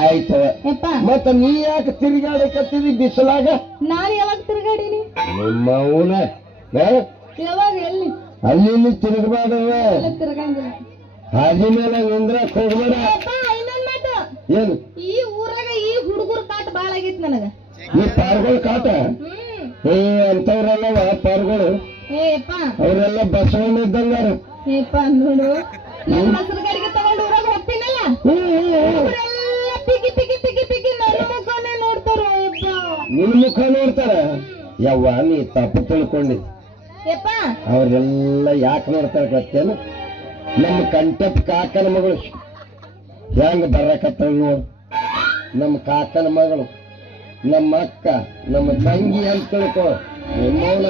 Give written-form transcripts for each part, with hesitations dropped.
ಆಯ್ತು ಮತ್ತ ನೀ ಯಾಕೆ ತಿರುಗಾಡಕತ್ತಿದಿ ಬಿಸಿಲಾಗ? ನಾನು ಯಾವಾಗ ತಿರುಗಾಡೀನಿ? ನಿಮ್ಮ ಅವನ ಯಾವಾಗ ಎಲ್ಲಿ ಅಲ್ಲಿ ಇಲ್ಲಿ ತಿರುಗಬಾರ್ದವ, ತಿರುಗಂಗಿಲ್ಲ. ಹಾದಿ ಮೇಲೆ ನಿಂದ್ರಕ್ ಹೋಗ್ಬೇಡ. ಇನ್ನೊಂದ್ ಮಾತು, ಏನು ಈ ಊರಾಗ ಈ ಹುಡುಗರು ಕಾಟ ಬಾಳ ಆಗೈತಿ ನನಗ. ಈ ಪಾರ್ಗಳು ಕಾಟ ಅಂತವ್ರಲ್ಲವ ಪಾರ್ಗಳು, ಅವರೆಲ್ಲ ಬಸವಣ್ಣ ಇದ್ದಂಗಾರ. ನೋಡು ನನ್ನ ಮೊಸರು ಗಡಿಗೆ ತಗೊಂಡು ಊರಾಗ ಹೋಗ್ತೀನಲ್ಲ, ಪಿಗಿ ಪಿಗಿ ಪಿಗಿ ಪಿಗಿ ನನ್ನ ಮುಖನೇ ನೋಡ್ತಾರ. ನಿನ್ ಮುಖ ನೋಡ್ತಾರ? ಯವ್ವ ನೀ ತಪ್ಪು ತಿಳ್ಕೊಂಡಿದ್. ಅವ್ರೆಲ್ಲ ಯಾಕೆ ನೋಡ್ತಾರ ಗೊತ್ತೇನು? ನಮ್ಮ ಕಂಠದ ಕಾಕನ ಮಗಳು ಹೆಂಗ ಬರಕತ್ತ ನೋಡು. ನಮ್ಮ ಕಾಕನ ಮಗಳು, ನಮ್ಮ ಅಕ್ಕ, ನಮ್ಮ ತಂಗಿ ಅಂತ ತಿಳ್ಕೊ. ನಿಮ್ಮವನ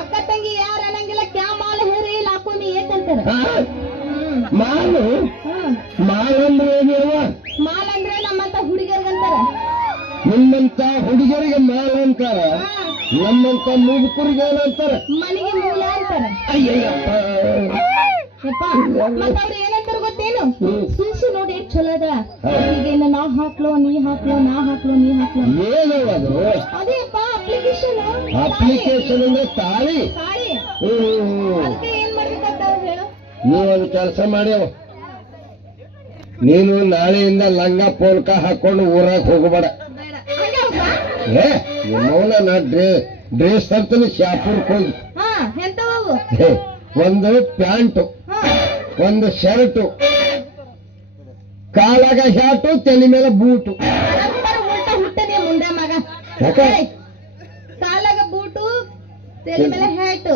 ಅಕ್ಕ ತಂಗಿ ಯಾರು ಅನ್ನಂಗಿಲ್ಲ. ಕ್ಯಾ ಮಾಲ್ ಹೇರಿ ಹಾಕೊಂಡಿ ಏಕಂತಾರ. ಮಾಲು ಮಾಲ್ ಅಂದ್ರೆ ಏನಿವ? ಮಾಲ್ ಅಂದ್ರೆ ನಮ್ಮಂತ ಹುಡುಗರಿಗಂತಾರ. ನಿಮ್ಮಂತ ಹುಡುಗರಿಗೆ ಮಾಲ್ ಅಂತಾರ, ನಮ್ಮಂತ ಮುದುಕರಿಗೆ ಏನಂತಾರ? ಮನೆಗೆ ಮೂಲ ಅಂತಾರ. ಅಯ್ಯಯ್ಯಪ್ಪ, ಅವ್ರು ಏನಂತಾರ ಗೊತ್ತೇನು? ಸುಳ್ಸು ನೋಡಿ ಎಷ್ಟು ಚಲೋ ಅದ. ಈಗ ನಾ ಹಾಕ್ಲೋ ನೀ ಹಾಕ್ಲೋ, ನಾ ಹಾಕ್ಲೋ ನೀ ಹಾಕ್ಲೋ. ಏನವ ಅದು? ಅದೇಪ್ಪ ಅಪ್ಲಿಕೇಶನ್. ಅಪ್ಲಿಕೇಶನ್ ಅಂದ್ರೆ ತಾಳಿ. ಏನ್ ಮಾಡ್ಬೇಕಂತ ಹೇಳು. ನೀವೊಂದು ಕೆಲಸ ಮಾಡ್ಯವ, ನೀನು ನಾಳೆಯಿಂದ ಲಂಗ ಪೋಲ್ಕ ಹಾಕೊಂಡು ಊರಾಗ ಹೋಗಬೇಡ. ನಿಮ್ಮವನ ನಾ ಡ್ರೆಸ್ ತರ್ತೀನಿ ಶಾಪುರ್ಕ್ ಹೋಗಿ. ಒಂದು ಪ್ಯಾಂಟು, ಒಂದು ಶರ್ಟು, ಕಾಲಾಗ ಹ್ಯಾಟು, ತಲೆ ಮೇಲೆ ಬೂಟು. ಹುಟ್ಟನೆ ಮುಂಡೆ ಮಗ. ಕಾಲಾಗ ಬೂಟು, ತಲೆ ಮೇಲೆ ಹ್ಯಾಟು.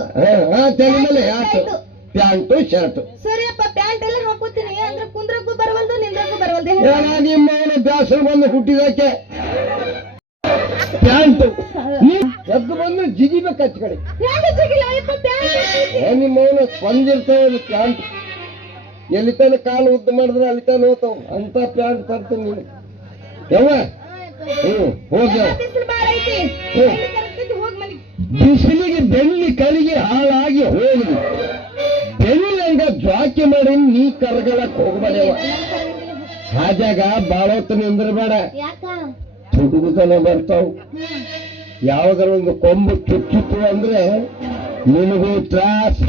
ತಲೆ ಮೇಲೆ ಹ್ಯಾಟು, ಪ್ಯಾಂಟು, ಶರ್ಟು. ಸರಿಯಪ್ಪ, ಪ್ಯಾಂಟ್ ಎಲ್ಲ ಹಾಕೋತೀನಿ ಅಂದ್ರೆ ಕುಂದ್ರಕ್ಕೂ ಬರವಲ್ದು, ನಿಂದ್ರಕ್ಕೂ ಬರವಲ್ದು. ನಿಮ್ಮವನ ಬ್ಯಾಸರು ಬಂದು ಹುಟ್ಟಿದಕ್ಕೆ ಪ್ಯಾಂಟು ಎದ್ದು ಬಂದು ಜಿಗಿಬೇಕು ಹಚ್ಚ ಕಡೆ. ನಿಮ್ಮವನ ಸ್ಪಂದಿರ್ತಾವ ಪ್ಯಾಂಟ್. ಎಲ್ಲಿ ತನ ಕಾಲು ಉದ್ದ ಮಾಡಿದ್ರೆ ಅಲ್ಲಿ ತಾನ ಹೋಗ್ತಾವ ಅಂತ ಪ್ಯಾಂಟ್ ತರ್ತೀನಿ ನೀನು. ಯವ್ವ ಹೋಗ್ಯ. ಬಿಸಿಲಿಗೆ ಬೆಳ್ಳಿ ಕಲಿಗೆ ಹಾಳಾಗಿ ಹೋಗಿ ಬೆಳ್ಳಿ ಹಂಗ ಜ್ವಾಕಿ ಮಾಡಿ ನೀ ಕರ್ಗಳಕ್ ಹೋಗ್ಬೇಡವ. ಹಾಜಾಗ ಬಾಳೋತ್ ನಿಂದ್ರಬೇಡ, ತುಡುಗುತನ ಬರ್ತಾವ್. ಯಾವ್ದಾರ ಒಂದು ಕೊಂಬು ಚುಚ್ಚಿತು ಅಂದ್ರೆ ನಿನಗೂ ತ್ರಾಸ್.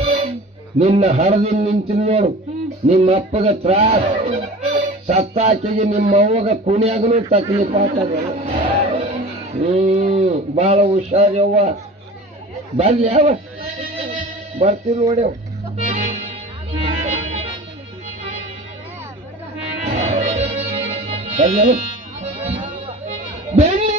ನಿನ್ನ ಹಡದಿನ ನಿಂತಿನ ನೋಡು, ನಿಮ್ಮ ಅಪ್ಪಗ ತ್ರಾಸ್. ಸತ್ತಾಕಿಗೆ ನಿಮ್ಮ ಅವ್ವಗ ಕುಣಿಯಾಗನು ತಕ್ಲೀಫ್ ಆಗ್ತದ. ಬಾಳ ಹುಷಾರ್ಯವ್ವ. ಬರ್ಲಿ ಯಾವ ಬರ್ತೀವಿ ನೋಡ್ಯವ. ಬರ್ಲಿ ಬೆಳ್ಳಿ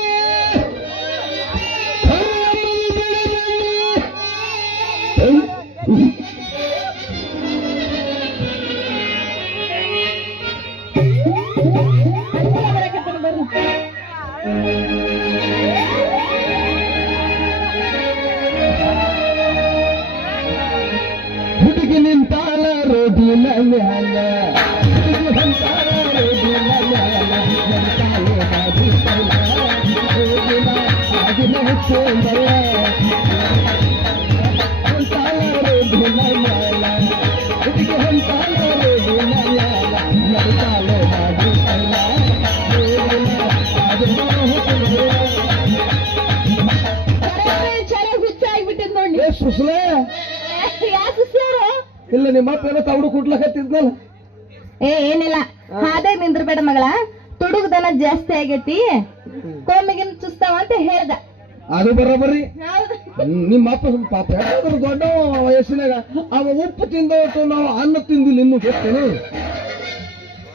ಹುಡುಗಿ ನಿಂತಾಳ ರೋಡಿನ ಮ್ಯಾಲ, ಹುಡುಗಿ ಹೊಂಟಾಳ ರೋಡಿನ ಮ್ಯಾಲ, ಇಲ್ಲ ನಿಮ್ಮ ಅಪ್ಪ ಏನೋ ತವಡು ಕುಟ್ಲಕತ್ತಿದ್ನಲ್ಲ. ಏನಿಲ್ಲ, ಹಾದೇ ನಿಂದ್ರಬೇಡ ಮಗಳ, ತುಡುಗ್ದನ ಜಾಸ್ತಿ ಆಗೈತಿ, ಕೋಮಿಗಿನ ಚುಸ್ತಾವ ಅಂತ ಹೇಳ್ದ. ಅದು ಬರೋಬರ್ರಿ. ನಿಮ್ಮ ಅಪ್ಪ ಪಾಪ ದೊಡ್ಡ ವಯಸ್ಸಿನಾಗ ಅವ ಉಪ್ಪು ತಿಂದವತ್ತು, ನಾವು ಅನ್ನ ತಿಂದಿಲ್ಲ ಇನ್ನು ಗೊತ್ತೇನು.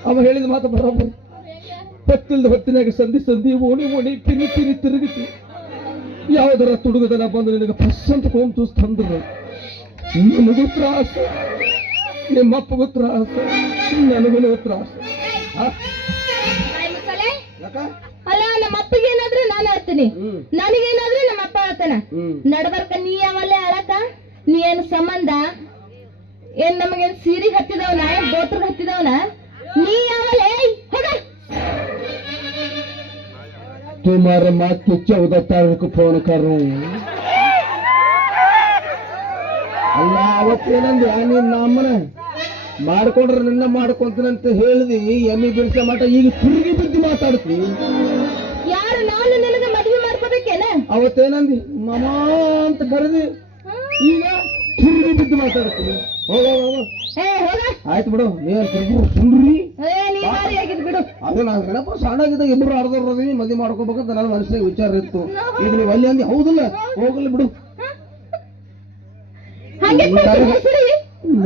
ಅವ ಹೇಳಿದ ಮಾತು ಬರೋಬರಿ. ಪತ್ತಿಲ್ದ ಹೊತ್ತಿನಾಗ ಸಂಧಿ ಸಂಧಿ ಓಣಿ ಓಣಿ ತಿರಿ ತಿರಿ ತಿರುಗಿತಿ. ಯಾವುದರ ತುಡುಗದನ ಬಂದು ನಿನಗೆ ಫಸ್ ಅಂತ ಕೋಮ್ ಚೂಸ್ ತಂದ್ರು. ನಿನಗೂ ತ್ರಾಸ, ನಿಮ್ಮಪ್ಪಗೂ ತ್ರಾಸ, ನನಗೂ ತ್ರಾಸ. ಅಲ್ಲ, ನಮ್ಮ ಅಪ್ಪಗೆ ಏನಾದ್ರೆ ನಾನು ಹೇಳ್ತೀನಿ, ನನಗೇನಾದ್ರೆ ನಮ್ಮ ಅಪ್ಪ ಹೇಳ್ತಾನ. ನಡ್ಬರ್ಕ ನೀ ಯಾವಲ್ಲೇ ಅಳಕ, ನೀ ಏನು ಸಂಬಂಧ ಏನ್ ನಮಗೇನ್ ಸೀರೆಗೆ ಹತ್ತಿದವನ, ಏನ್ ಬೋಟ್ರಿಗೆ ಹತ್ತಿದವನ, ನೀ ಯಾವಲ್ಲೇ ಹೋಗ. तुम्हारे माँ के 14 तारीख को फोन करूं. ಅಲ್ಲ ಅವತ್ತೇನಂದ್ರೆ ನಿನ್ನ ಅಮ್ಮನ ಮಾಡ್ಕೊಂಡ್ರೆ ನಿನ್ನ ಮಾಡ್ಕೊಂತೀನಂತ ಹೇಳಿದಿ ಎಮ್ಮಿ ಬಿಡಿಸ ಮಟ ಈಗ ತಿರುಗಿ ಬಿದ್ದು ಮಾತಾಡ್ತಿ. ಯಾರು ನಾನು ನಿನಗೆ ಮದುವೆ ಮಾಡ್ಕೋಬೇಕೇನ? ಅವತ್ತೇನಂದಿ ಮಮ ಅಂತ ಕರೆದಿ, ಈಗ ತಿರುಗಿ ಬಿದ್ದು ಮಾತಾಡ್ತೀನಿ. ಹೋಗ ಏ ಹೋಗ. ಆಯ್ತು ಬಿಡು, ನೀನ್ ಸುಂಡ್ರಿ. ಏ ನೀ ಭಾರಿ ಆಗಿದ್ ಬಿಡು. ಅದು ನಾನು ಗಣಪ ಸಣ್ಣಾಗಿದ್ದಾಗ ಇಬ್ರು ಆಡ್ದವ್ರದಿ ಮದುವೆ ಮಾಡ್ಕೋಬೇಕಂತ ನನ್ನ ಮನಸ್ಸಿಗೆ ವಿಚಾರ ಇತ್ತು. ಈಗ ನೀವು ಅಲ್ಲಿ ಅಂದಿ ಹೌದಿಲ್ಲ, ಹೋಗಲಿ ಬಿಡು. ಹಂಗೆ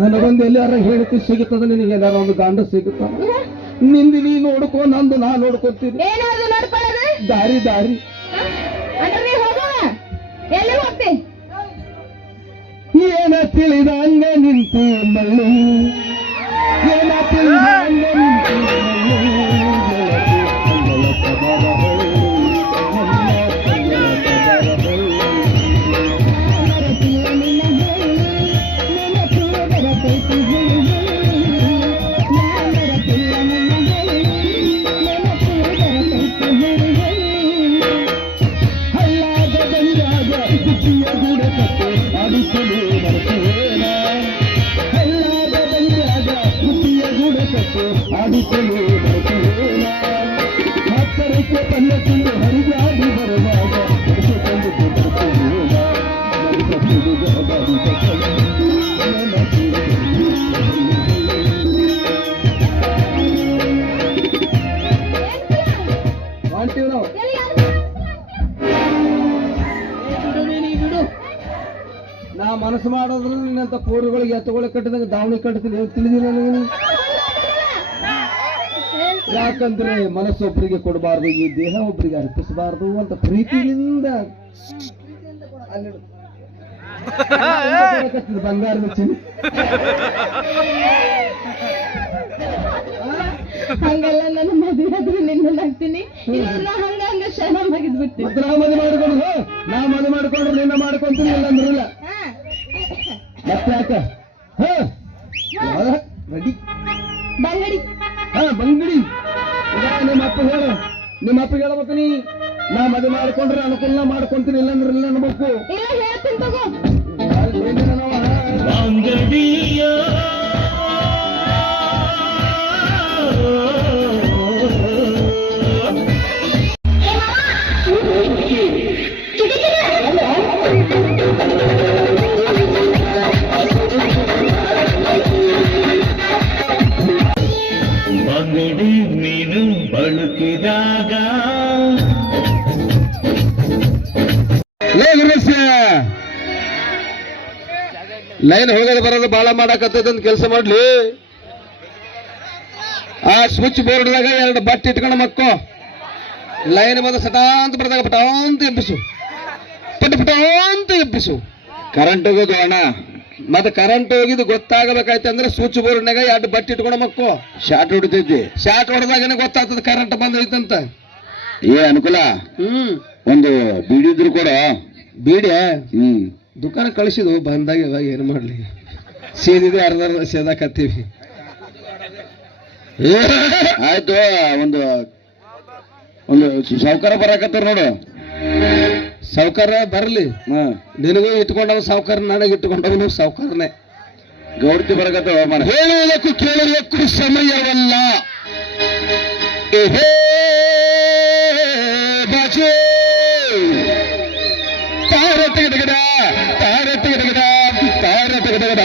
ನನಗೊಂದು ಎಲ್ಲಾರ ಹೇಳ್ತಿ ಸಿಗುತ್ತದ, ನಿನಗೆ ಎಲ್ಲಾರ ಒಂದು ಗಂಡ ಸಿಗುತ್ತ. ನಿಂದು ನೀ ನೋಡ್ಕೊ, ನಂದು ನಾ ನೋಡ್ಕೊತೀನಿ. ಏನಾದ್ರು ನೋಡ್ಕೊಳ್ಳೋದು ದಾರಿ ದಾರಿ ಅಂದ್ರೆ ನೀ ಹೋಗುವ ಎಲ್ಲಿ ಹೋಗ್ತಿ? ಏನ ತಿಳಿದ ಹಂಗ ನಿಂತು ಮಳ್ಳು, ಏನ ತಿಳಿದ ಹಂಗ ನಿಂತು ಹತ್ತರಕ್ಕೆ ತನ್ನ ತಿಂದು ಹರಿದಾಡಿ ಬರುವಾಗ ಮಾಡ್ತೀವಿ ನಾವು. ಬಿಡು, ನಾ ಮನಸ್ಸು ಮಾಡೋದ್ರಲ್ಲಿ ನಿನ್ನಂತ ಪೂರ್ವಗಳಿಗೆ ಎತ್ತುಗಳಿಗೆ ಕಟ್ಟಿದಾಗ ದಾವಣಿ ಕಟ್ತೀನಿ ತಿಳಿದಿಲ್ಲ ನನಗೆ. ಯಾಕಂದ್ರೆ ಮನಸ್ಸೊಬ್ಬರಿಗೆ ಕೊಡಬಾರ್ದು, ಈ ದೇಹ ಒಬ್ಬರಿಗೆ ಅರ್ಪಿಸಬಾರ್ದು ಅಂತ ಪ್ರೀತಿಯಿಂದ ಬಂಗಾರದ ಚಿನ್ನ. ಹಂಗಲ್ಲ, ನನ್ನ ಮದುವೆ ಆದ್ರೆ ನಿನ್ನ ಹಾಕ್ತೀನಿ. ಹಂಗ ಶರಣಾಗಿದ್ ಬಿಡ್ತೀನಿ. ನಾ ಮದುವೆ ಮಾಡ್ಕೊಂಡ್ರು ನಿನ್ನ ಮಾಡ್ಕೊಂತೀನಿ, ಇಲ್ಲ ಅಂದ್ರಲ್ಲ. ಮತ್ತೆ ಯಾಕ ರೆಡಿ ಬಂಗಡಿ ಬಂಗಡಿ. ನಿಮ್ಮ ಅಪ್ಪ ಹೇಳು, ನಿಮ್ಮ ಅಪ್ಪ ಹೇಳ್ಬೇಕು, ನೀ ನಾ ಮದುವೆ ಮಾಡ್ಕೊಂಡ್ರೆ ಅನುಕೂಲ ಮಾಡ್ಕೊಂತೀನಿ, ಇಲ್ಲಾಂದ್ರೆ ಇಲ್ಲ ಅನ್ಬೇಕು. ಇಲ್ಲ ಹೇಳ್ತೀನಿ ತಗೋ. ಬಂಗಡಿ ಮೀನು ಬಳುಕಿದಾಗ ಲೈನ್ ಹೋಗೋದು ಬರೋದು ಬಾಳ ಮಾಡಕತ್ತೈತಂತ ಕೆಲಸ ಮಾಡ್ಲಿ. ಆ ಸ್ವಿಚ್ ಬೋರ್ಡ್ದಾಗ 2 ಬಟ್ಟೆ ಇಟ್ಕೊಂಡು ಮಕ್ಕೋ, ಲೈನ್ ಬಂದ ಸಟಾ ಅಂತ ಬರ್ದಾಗ ಪಟ ಅಂತ ಎಬ್ಬಿಸು, ಪಟ ಅಂತ ಎಬ್ಬಿಸು. ಕರೆಂಟ್ ಹೋಗೋದು ಅಣ್ಣ, ಮತ್ತೆ ಕರೆಂಟ್ ಹೋಗಿದ್ದು ಗೊತ್ತಾಗಬೇಕಾಯ್ತಂದ್ರೆ ಸ್ವಿಚ್ ಬೋರ್ಡ್ನಾಗ 2 ಬಟ್ಟೆ ಇಟ್ಕೊಂಡು ಮಕ್ಕೋ. ಶಾರ್ಟ್ ಹೊಡಿತೈತಿ, ಶಾರ್ಟ್ ಹೊಡೆದಾಗನೇ ಗೊತ್ತಾಗ್ತದ ಕರೆಂಟ್ ಬಂದೈತಂತ. ಏ ಅನುಕೂಲ, ಒಂದು ಬೀಡಿ ಇದ್ರು ಕೂಡ. ಬೀಡಿ ದುಕಾನ ಕಳಿಸಿದ್ವು, ಬಂದಾಗ ಏನು ಮಾಡ್ಲಿ, ಸೇದಿದೆ ಅರ್ಧ ಸೇದಾಕತ್ತೀವಿ. ಆಯ್ತು, ಒಂದು ಒಂದು ಸಾವುಕಾರ ಬರಾಕತ್ತಾರ ನೋಡು. ಸಾವುಕಾರ ಬರ್ಲಿ, ನಿನಗೂ ಇಟ್ಕೊಂಡವ್ ಸಾವುಕಾರ, ನನಗೆ ಇಟ್ಕೊಂಡವನು ಸಾವುಕಾರನೇ. ಗೌಡ್ತಿ ಬರಕತ್ತಾವ. ಹೇಳುವುದಕ್ಕೂ ಕೇಳುವುದಕ್ಕೂ ಸಮಯವಲ್ಲ. ಬಾಜು ತಾರ ತೆಗೆದಗಡ, ತಾರ ತೆಗೆದಗಡ, ತಾರ ತೆಗೆದಗಡ.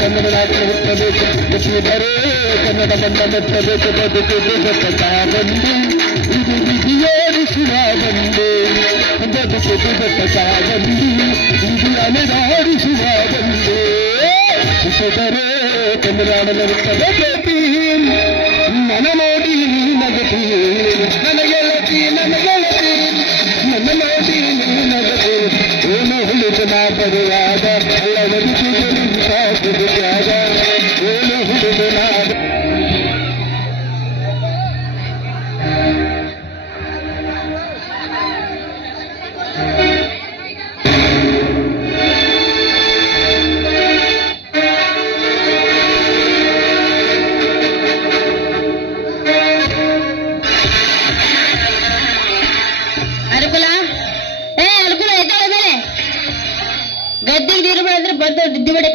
ಕನ್ನಡ ನಾಡಿನ ಹುಟ್ಟಬೇಕು, ಮುಟ್ಟಿದರೆ ಕನ್ನಡ ಮಣ್ಣ ಮೆಟ್ಟಬೇಕು. ಬದುಕುದು ಸಾಗಂದು, ಇದು ವಿಧಿಯೋಡಿಸುವ ಬಂದು. ಬದುಕುದು ಸಾಗಂದು, ಇದು ಅಲೆದಾಡಿಸುವ ಬಂದು. ಹುಟ್ಟಿದರೆ ಕನ್ನಡ ಹುಟ್ಟಬೇಕು. ನನ್ನ ನೋಡಿ ನಗತಿ, ನನ್ನ ಗೆಳತಿ, ನನ್ನ ಗೆಳತಿ, ನನ್ನ ನೋಡಿ ನಗತಿ. ಏನು ಹುಡುಗನ ಬರುವಾಗ ಅಲ್ಲವರಿಗೂ ಹುಡುಗಾಗ, ಏನು ಹುಡುಗನ.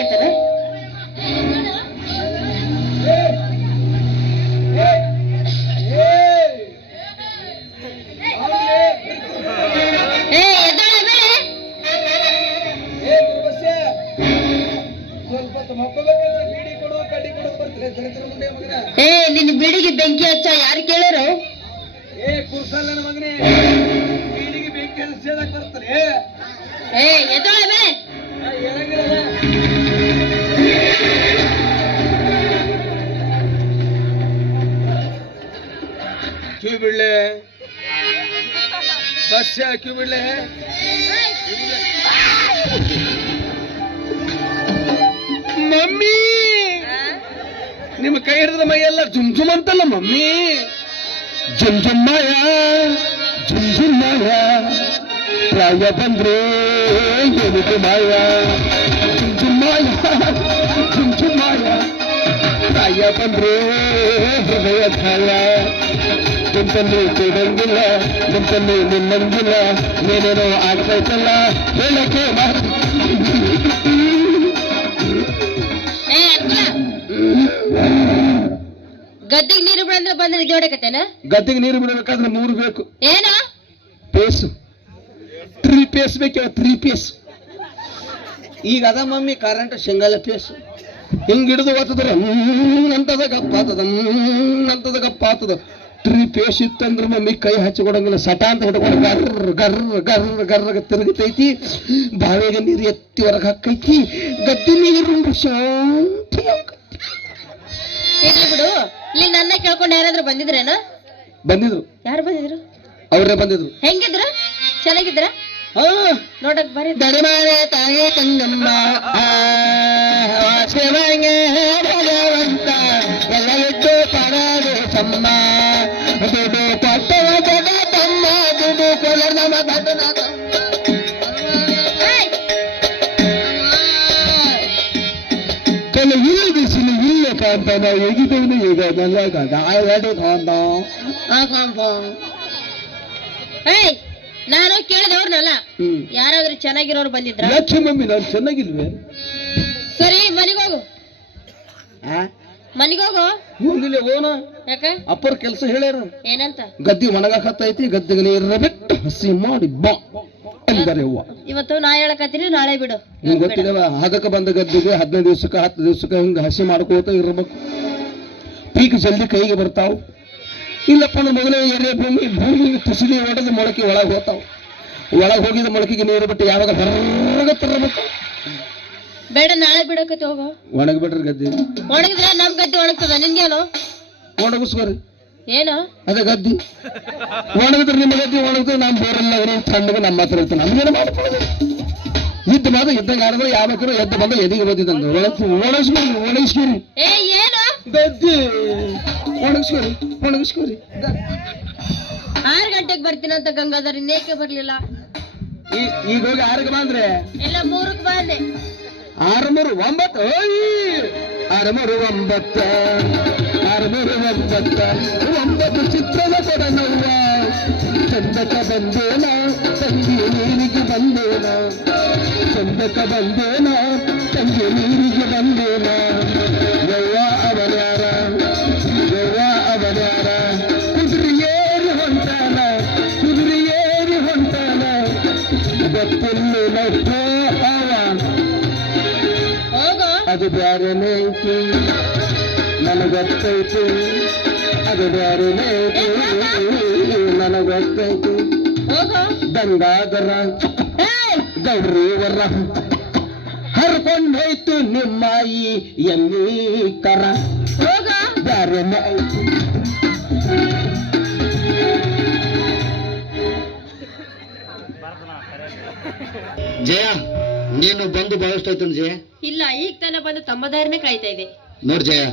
ನೋಡಕತ್ತಾನ. ಏ ನಿನ್ ಬಿಡಿಗೆ ಬೆಂಕಿ ಹಚ್ಚ ಯಾರು ಕೇಳೋರು? ಏ ಎದೊಳ ಬೇ ಕ್ಯೂ ಬಿಡ್ಲೆ ಬಸ್ ಕ್ಯೂ ಬಿಡ್ಲೆ. ಮಮ್ಮಿ ನಿಮ್ಮ ಕೈ ಹಿಡಿದ ಮೈಯೆಲ್ಲ ಜುಮ್ ಜುಮ್ ಅಂತಲ್ಲ ಮಮ್ಮಿ. ಜುಮ್ ಜುಮ್ ಮಾಯ ಜುಮ್ ಜುಮ್ ಮಾಯ ಪ್ರಾಯ ಬಂದ್ರೆ ಏನಿದು ಮಾಯ. ಜುಮ್ ಜುಮ್ ಮಾಯ ಜುಮ್ ಜುಮ್ ಮಾಯ ಪ್ರಾಯ ಬಂದ್ರೆ ಹೃದಯ ಗಾಯ. ನಿಂತಲ್ಲಿ ಕೂಡಂಗಿಲ್ಲ ನಿಂತಲ್ಲಿ ನಿನ್ನಂಗಿಲ್ಲ ನೀನೇನೋ ಆಗ್ತೈತಲ್ಲ ಹೇಳಕ್ಕೆ ಗದ್ದಿಗೆ ನೀರು ಬಿಡಂದ್ರೆ ಬಂದ್ರೆ ಇದೋಡಕತ್ತೇನ? ಗದ್ದೆಗೆ ನೀರು ಬಿಡಬೇಕಾದ್ರೆ 3 ಬೇಕು. ಏನ ಪೇಸು 3 ಪೇಸ್ ಬೇಕ 3 ಪೇಸ್. ಈಗ ಅದ ಮಮ್ಮಿ ಕರೆಂಟ್ ಸಿಂಗಲ್ ಪೇಸ್ ಹಿಂಗ್ ಹಿಡಿದು ಓದ್ತದ್ರೆ ಅಂತದ ಗಪ್ಪ ಆತದ ಅಂತದ ಗಪ್ಪ ಆತದ. 3 ಪೇಸ್ ಇತ್ತಂದ್ರೆ ಮಮ್ಮಿ ಕೈ ಹಚ್ಚಿಕೊಡಂಗಿಲ್ಲ ಸಟ ಅಂತ ಹಿಡ್ಕೊಂಡು ಗರ್ರ ಗರ್ರ ಗರ್ರ ಗರ್ರ ತಿರುಗಿತೈತಿ. ಬಾವಿಗೆ ನೀರು ಎತ್ತಿ ಹೊರಗೆ ಹಾಕೈತಿ. ಗದ್ದೆ ನೀರು ಶಾಂತಿ ಇರ್ಲಿ ಬಿಡು. ಇಲ್ಲಿ ನನ್ನ ಕೇಳ್ಕೊಂಡು ಯಾರಾದ್ರೂ ಬಂದಿದ್ರೇನ? ಬಂದಿದ್ರು. ಯಾರು ಬಂದಿದ್ರು? ಅವ್ರೇ ಬಂದಿದ್ರು. ಹೆಂಗಿದ್ರ? ಚೆನ್ನಾಗಿದ್ರ? ನೋಡಕ್ ಬರೀ ದಡಿಮಾರೆ ತಾಯಿ ತಂಗಮ್ಮ ಭಗವಂತ ಎಲ್ಲ ಇದ್ದು ಪಡದೆ ಸಮ್ಮ ದುಡು ಪಟ್ಟವ ಜಗ ತಮ್ಮ ದುಡು ಕೊಲರ್ ನಮ್ಮ ಘಟನ ಕೆಲ ಇಲ್ಲದೆ ಸಿಲು ಇಲ್ಲ ಕಾಂತ ನಾವು ಹೇಗಿದ್ದೇವೆ ಈಗ ನನ್ನ ಗಂಡ ಆಯ್ತು ಕಾಂತ ಏಯ್ ನಾನು ಕೇಳಿದವ್ರನ್ನಲ್ಲ, ಯಾರಾದ್ರೂ ಚೆನ್ನಾಗಿರೋರು ಬಂದಿದ್ರ? ಯಾಕೆ ಮಮ್ಮಿ ನಾನು ಚೆನ್ನಾಗಿಲ್ವೇ? ಸರಿ ಮನೆಗೋಗು ಮನೆಗೋಗು. ಹೋಗಿಲ್ಲ ಓನ ಯಾಕ? ಅಪ್ಪರ ಕೆಲಸ ಹೇಳ್ಯಾರ. ಏನಂತ? ಗದ್ದೆ ಒಣಗಾಕತ್ತೈತಿ ಗದ್ದೆಗೆ ನೀರ ಬಿಟ್ಟು ಹಸಿ ಮಾಡಿ ಬಾ ಅಂದಾರೆ ಅವ್ವ. ಇವತ್ತು ನಾ ಹೇಳಕತ್ತೀನಿ, ನಾಳೆ ಬಿಡು. ನಿಮ್ಗೆ ಗೊತ್ತಿಲ್ಲವ ಅದಕ್ಕೆ ಬಂದ ಗದ್ದೆಗೆ 15 ದಿವಸಕ್ಕೆ 10 ದಿವಸಕ್ಕೆ ಹಿಂಗ ಹಸಿ ಮಾಡ್ಕೋತ ಇರ್ಬೇಕು. ಪೀಕ್ ಜಲ್ದಿ ಕೈಗೆ ಬರ್ತಾವ್. ಇಲ್ಲಪ್ಪ ಅಂದ್ರೆ ಮೊದಲೇ ಎರೆ ಭೂಮಿ ತುಸಿಲಿ ಹೊಡೆದು ಮೊಳಕೆ ಒಳಗೆ ಹೋಗ್ತಾವ. ಒಳಗೆ ಹೋಗಿದ ಮೊಳಕೆಗೆ ನೀರು ಬಿಟ್ಟು ಯಾವಾಗ ಹೊರಗೆ ತರಬೇಕು. ಬೇಡ ನಾಳೆ ಬಿಡಕತ್ತೆ ಹೋಗೋ. ಒಣಗಿ ಬಿಡ್ರಿ ಗದ್ದೆ. ಒಣಗಿದ್ರೆ ನಮ್ ಗದ್ದೆ ಒಣಗ್ತದ, ನಿನ್ಗೇನು? ಒಣಗಿಸ್ಕೋರಿ. ಏನು ಅದೇ ಗದ್ದಿ ಒಣಗಿದ್ರೆ ನಿಮ್ಮ ಗದ್ದೆ ಒಣಗಿದ್ರೆ ನಮ್ಮ ಬೋರೆಲ್ಲ ತಣ್ಣಗೆ ನಮ್ಮ ಹತ್ರ ಇರ್ತಾನೆ. ನಮ್ಗೇನು ಮಾಡ್ಕೊಳ್ಳೋದು? ಇದ್ದ ಮಾದ ಇದ್ದಾಗ ಆಡಿದ್ರೆ ಯಾವಕ್ರು ಎದ್ದು ಬಂದ ಎದಿಗೆ ಬಂದಿದ್ದಂದು ಒಣಗಿಸ್ಕೋರಿ ಒಣಗಿಸ್ಕೋರಿ ಗದ್ದೆ ಒಣಗಿಸ್ಕೋರಿ ಒಣಗಿಸ್ಕೋರಿ. 6 ಗಂಟೆಗೆ ಬರ್ತೀನಂತ ಗಂಗಾಧರ್ ಇನ್ನೇಕೆ ಬರ್ಲಿಲ್ಲ? ಈಗ ಹೋಗಿ 6ಕ್ಕೆ ಬಂದ್ರೆ ಎಲ್ಲ 3ಕ್ಕೆ ಬಂದೆ. 6 3 9 6 3 9 6 3 9 ಚಿತ್ರದ ಕೊಡನವ್ವ ಚಂದಕ ಬಂದೇನ ತಂಗಿ ನೀರಿಗೆ ಬಂದೇನ ಚಂದಕ ಬಂದೇನ ತಂಗಿ ನೀರಿಗೆ ಬಂದೇನ ಯವ್ವ ಅವರ್ಯಾರ ಯವ್ವ ಅವರ್ಯಾರ ಕುದುರೆ ಏರಿ ಹೊಂಟಾನ ಕುದುರೆ ಏರಿ ಹೊಂಟಾನ ಗೊತ್ತಿಲ್ಲ ಅದು ಬ್ಯಾರೇನೇ ಐತಿ ನನಗೊತ್ತೈತಿ ಅದು ಬ್ಯಾರೇನೇ ಐತಿ ನನಗೊತ್ತೈತಿ. ಗಂಗಾಧರ ಗೌರೀವರ ಹರ್ಕೊಂಡೋಯ್ತು ನಿಮ್ಮಾಯಿ ಎಮ್ಮಿ ಕರ ಬ್ಯಾರೇನೇ ಐತಿ. ಜಯ ನೀನು ಬಂದು ಬಹಳಷ್ಟಾಯ್ತು ಜಯ. ಇಲ್ಲ, ಈಗ ತಾನೇ ಬಂದು ತಮ್ಮ ದಾರಿನೇ ಕಾಯ್ತಾ ಇದೆ. ನೋಡ್ ಜಯ,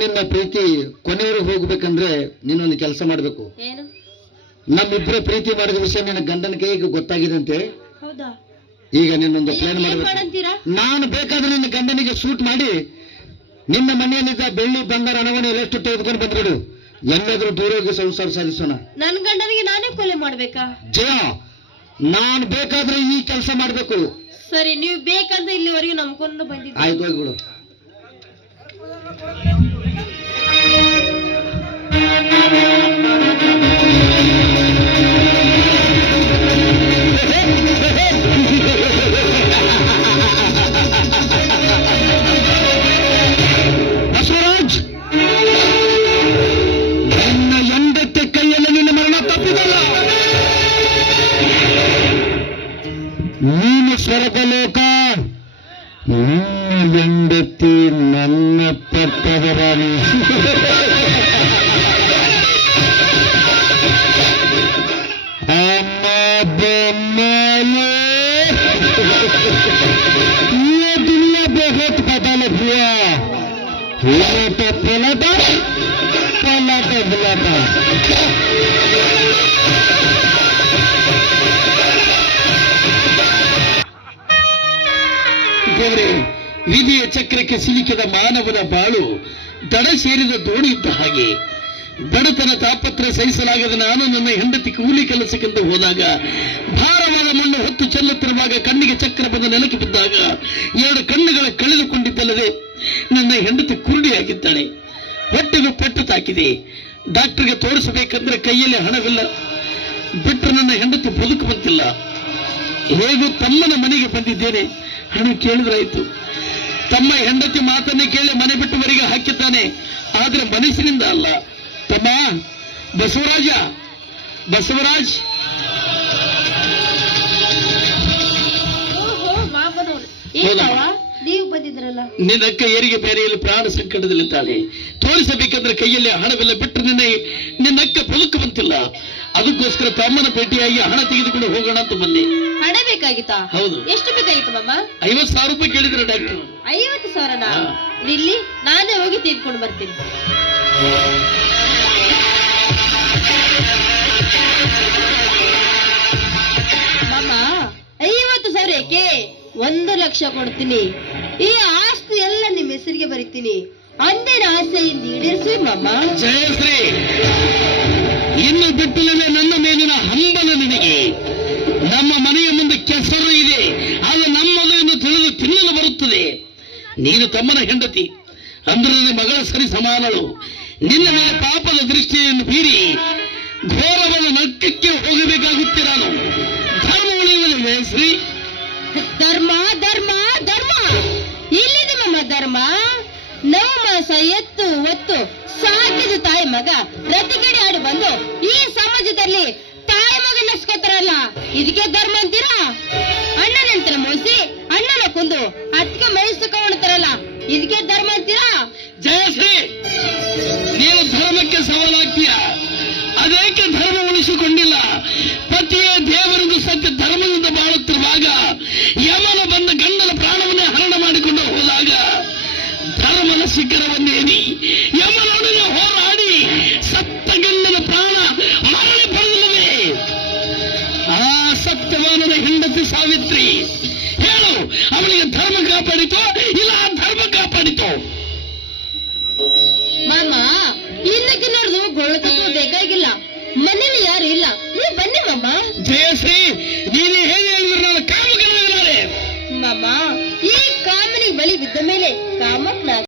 ನಿನ್ನ ಪ್ರೀತಿ ಕೊನೆಯವರೆಗೆ ಹೋಗ್ಬೇಕಂದ್ರೆ ನೀನೊಂದು ಕೆಲಸ ಮಾಡ್ಬೇಕು. ಏನು? ನಮ್ಮಿಬ್ಬರ ಪ್ರೀತಿ ಮಾಡಿದ ವಿಷಯ ನಿನ್ನ ಗಂಡನ ಕೈಗೆ ಗೊತ್ತಾಗಿದಂತೆ. ಹೌದಾ? ಈಗ ನಿನ್ನೊಂದು ಪ್ಲಾನ್ ಮಾಡ್ಬೇಕು. ನಾನು ಬೇಕಾದ್ರೆ ನಿನ್ನ ಗಂಡನಿಗೆ ಶೂಟ್ ಮಾಡಿ ನಿನ್ನ ಮನೆಯಲ್ಲಿದ್ದ ಬೆಳ್ಳಿ ಬಂಗಾರ ಹಣವನ್ನು ಎಲ್ಲಷ್ಟು ತೆಗೆದುಕೊಂಡು ಬಂದ್ಬಿಡು. ಎಲ್ಲಾದ್ರೂ ದೂರ ಹೋಗಿ ಸಂಸಾರ ಸಾಧಿಸೋಣ. ನನ್ನ ಗಂಡನಿಗೆ ನಾನೇ ಕೊಲೆ ಮಾಡ್ಬೇಕಾ? ಜಯ, ನಾನು ಬೇಕಾದ್ರೆ ಈ ಕೆಲಸ ಮಾಡ್ಬೇಕು. ಸರಿ, ನೀವು ಬೇಕಂತ ಇಲ್ಲಿವರೆಗೂ ನಂಬ್ಕೊಂಡು ಬಂದಿದ್ದೀರಿ. ಆಯ್ತು ಹೋಗ್ಬಿಡು. ಬಸವರಾಜ್, ನನ್ನ ಎಂದತ್ತೆ ಕೈಯಲ್ಲಿ ನಿನ್ನ ಮರಣ ತಪ್ಪಿದಲ್ಲ. ನೀನು ಸ್ವರ್ಗಲೋಕ, ನಿನ್ನ ಹೆಂಡತಿ ನನ್ನ ಪಟ್ಟದರಾಣಿ. ಅಮ್ಮ ಬೆಮ್ಮಲೆ ये दुनिया बहुत बदल हुआ, ये तो पलटा पलटा बुलाता. ದೇವರೇ, ವಿಧಿಯ ಚಕ್ರಕ್ಕೆ ಸಿಲುಕಿದ ಮಾನವನ ಬಾಳು ದಡ ಸೇರಿದ ದೋಣಿ ಇದ್ದ ಹಾಗೆ. ಬಡತನ ತಾಪತ್ರ ಸಹಿಸಲಾಗದ ನಾನು ನನ್ನ ಹೆಂಡತಿ ಕೂಲಿ ಕೆಲಸಕ್ಕೆಂದು ಹೋದಾಗ, ಭಾರವಾದ ಮಣ್ಣು ಹೊತ್ತು ಚೆಲ್ಲುತ್ತಿರುವಾಗ ಕಣ್ಣಿಗೆ ಚಕ್ರ ಬಂದ ನೆಲಕ್ಕೆ ಬಿದ್ದಾಗ 2 ಕಣ್ಣುಗಳ ಕಳೆದುಕೊಂಡಿದ್ದಲ್ಲದೆ ನನ್ನ ಹೆಂಡತಿ ಕುರುಡಿಯಾಗಿದ್ದಾಳೆ. ಹೊಟ್ಟೆಗೂ ಪೆಟ್ಟು ತಾಕಿದೆ. ಡಾಕ್ಟರ್ಗೆ ತೋರಿಸಬೇಕಂದ್ರೆ ಕೈಯಲ್ಲಿ ಹಣವಿಲ್ಲ. ಬಿಟ್ಟರೆ ನನ್ನ ಹೆಂಡತಿ ಬದುಕುವಂತಿಲ್ಲ. ಹೇಗೂ ತಮ್ಮನ ಮನೆಗೆ ಬಂದಿದ್ದೇನೆ, ಹಣ ಕೇಳಿದ್ರಾಯ್ತು. ತಮ್ಮ ಹೆಂಡತಿ ಮಾತನ್ನೇ ಕೇಳಿ ಮನೆ ಬಿಟ್ಟುವರೆಗೆ ಹಾಕಿದ್ದಾನೆ, ಆದ್ರೆ ಮನಸ್ಸಿನಿಂದ ಅಲ್ಲ. ತಮ್ಮ ಬಸವರಾಜ, ಬಸವರಾಜ್, ನೀವು ಬಂದಿದ್ರಲ್ಲ. ನಿನ್ನಕ್ಕ ಏರಿಗೆ ಬೇರೆಯಲ್ಲಿ ಪ್ರಾಣ ಸಂಕಟದಲ್ಲಿದ್ದಾಳೆ. ತೋರಿಸಬೇಕಂದ್ರೆ ಕೈಯಲ್ಲಿ ಹಣವಿಲ್ಲ. ಬಿಟ್ಟರೆ ನಿನ್ನಕ್ಕ ಬದುಕುವಂತಿಲ್ಲ. ಅದಕ್ಕೋಸ್ಕರ ತಮ್ಮನ ಭೇಟಿಯಾಗಿ ಹಣ ತೆಗೆದುಕೊಂಡು ಹೋಗೋಣ ಅಂತ ಬಂದೆ. ಹಣ ಬೇಕಾಗಿತ್ತಾ? ಹೌದು. ಎಷ್ಟು ಬೇಕಾಗಿತ್ತು ಮಾಮ? 50,000 ರೂಪಾಯಿ ಕೇಳಿದ್ರೆ ಡಾಕ್ಟರ್. 50,000ನಾ? ಇಲ್ಲಿ ನಾನೇ ಹೋಗಿ ತೆಗೆದುಕೊಂಡು ಬರ್ತೀನಿ. ಮಾಮ, 50,000 ಏಕೆ? 1 ಲಕ್ಷ ಕೊಡ್ತೀನಿ. ಈ ಆಸ್ತಿ ಎಲ್ಲ ನಿಮ್ಮ ಹೆಸರಿಗೆ ಬರೀತೀನಿ. ಅಂದಿನ ಆಸೆಯಿಂದ ಈಡೇರಿಸಿ ಮಾಮ. ಜಯಶ್ರೀ, ಇನ್ನು ಬಿಟ್ಟಲೇ ನನ್ನ ಮೇಲಿನ ಹಂಬಲ ನಿನಗೆ. ನಮ್ಮ ಮನೆಯ ಮುಂದೆ ಕೆಸರು ಇದೆ, ಅದು ನಮ್ಮದು ಎಂದು ತಿಳಿದು ತಿನ್ನಲು ಬರುತ್ತದೆ. ನೀನು ತಮ್ಮನ ಹೆಂಡತಿ ಅಂದ್ರೆ ನನ್ನ ಮಗಳ ಸರಿ ಸಮಾನಳು. ನಿನ್ನ ಮೇಲೆ ಪಾಪದ ದೃಷ್ಟಿಯನ್ನು ಬೀರಿ ಘೋರವಾದ ನರಕಕ್ಕೆ ಹೋಗಬೇಕಾಗುತ್ತೆ. ನಾನು ಧರ್ಮ ಉಳಿಯುವುದು ಜಯಶ್ರೀ. ಧರ್ಮ ಧರ್ಮ ಧರ್ಮ ಇಲ್ಲಿದೆ ಮಾಮ ಧರ್ಮ. ನವಮಾಸ ಎತ್ತು ಹೊತ್ತು ಸಾಕಿದ ತಾಯಿ ಮಗ ರತಿಗಡಿ ಆಡಿ ಬಂದು ಈ ಸಮಾಜದಲ್ಲಿ ತಾಯಿ ಮಗ ನಸ್ಕೋತಾರಲ್ಲ, ಇದಕ್ಕೆ ಧರ್ಮ ಅಂತೀರಾ? ಅಣ್ಣನಂತರ ಮೋಸಿ ಅಣ್ಣನ ಕೊಂದು ಅತ್ತಿಗೆ ಮೈಸುಕೊಂಡ್ತಾರಲ್ಲ, ಇದಕ್ಕೆ ಧರ್ಮ ಅಂತೀರಾ? ಜಯಶ್ರೀ, ನೀವು ಧರ್ಮಕ್ಕೆ ಸವಾಲಾಗ್ತೀಯ. ಅದೇಕೆ ಧರ್ಮ ಉಳಿಸಿಕೊಂಡಿಲ್ಲ? ಪತಿಯೇ ದೇವರೆಂದು ಸತ್ಯ ಧರ್ಮದಿಂದ ಬಾಳುತ್ತಿರುವಾಗ ಯಮನ ಬಂದ ಗಂಡನ ಪ್ರಾಣವನ್ನೇ ಹರಣ ಮಾಡಿಕೊಂಡು ಹೋದಾಗ ಧರ್ಮದ ಶಿಖರವನ್ನೇರಿ ಯಮನೊಡನೆ ಹೋರಾಡಿ ಸತ್ತ ಗಂಡನ ಪ್ರಾಣ ಮರಳಿ ಪಡೆದಿಲ್ಲವೇ? ಆ ಸತ್ಯವಾನದ ಹೆಂಡತಿ ಸಾವಿತ್ರಿ, ಹೇಳು, ಅವಳಿಗೆ ಧರ್ಮ ಕಾಪಾಡಿತೋ ಇಲ್ಲ ಧರ್ಮ ಕಾಪಾಡಿತೋ? ಮಾಮ, ಇನ್ನಕ್ಕೆ ನೋಡ್ದು ಗೊಳ್ಳು ತತ್ವ ಬೇಕಾಗಿಲ್ಲ. ಮನೇಲಿ ಯಾರು ಇಲ್ಲ, ನೀವು ಬನ್ನಿ ಮಾಮ. ಜಯಶ್ರೀ, ನೀನು ಹೇಗೆ ಹೇಳಿದ್ರೆ ನಾನು ಕಾಮಕನಾಗಲಾರೆ. ಮಾಮ, ಈ ಕಾಮನಿಗೆ ಬಲಿ ಬಿದ್ದ ಮೇಲೆ ಕಾಮ